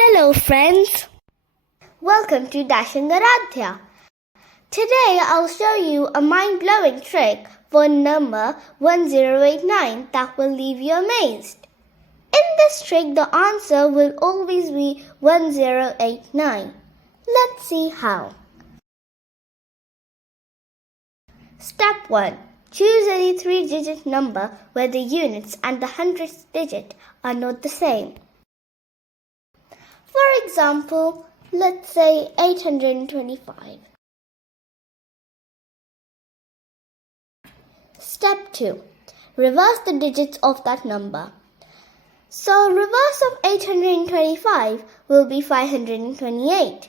Hello friends! Welcome to Dashing Aradhya. Today I'll show you a mind-blowing trick for number 1089 that will leave you amazed. In this trick, the answer will always be 1089. Let's see how. Step 1. Choose any 3-digit number where the units and the hundredth digit are not the same. For example, let's say 825. Step 2. Reverse the digits of that number. So reverse of 825 will be 528.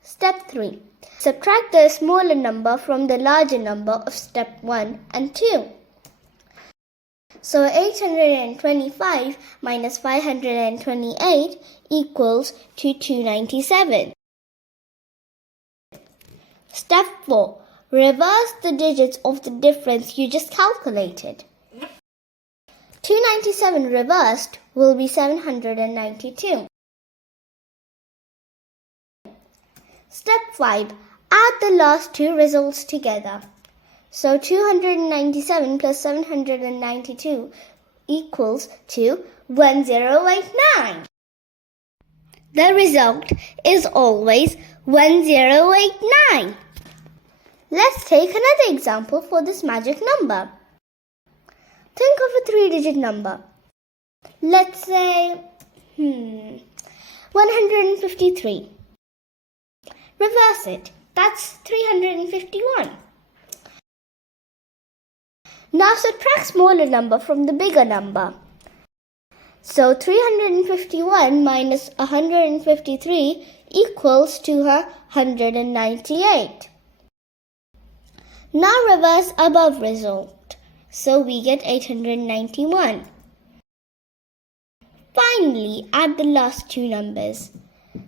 Step 3. Subtract the smaller number from the larger number of step 1 and 2. So 825 minus 528 equals to 297. Step 4. Reverse the digits of the difference you just calculated. 297 reversed will be 792. Step 5. Add the last two results together. So 297 plus 792 equals to 1089. The result is always 1089. Let's take another example for this magic number. Think of a 3-digit number. Let's say 153. Reverse it. That's 351. Now subtract smaller number from the bigger number. So 351 minus 153 equals to 198. Now reverse above result. So we get 891. Finally, add the last two numbers.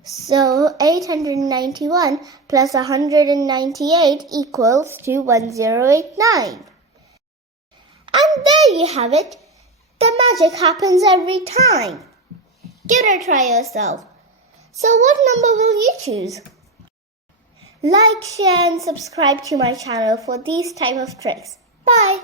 So 891 plus 198 equals to 1089. And there you have it. The magic happens every time. Give it a try yourself. So what number will you choose? Like, share and subscribe to my channel for these type of tricks. Bye.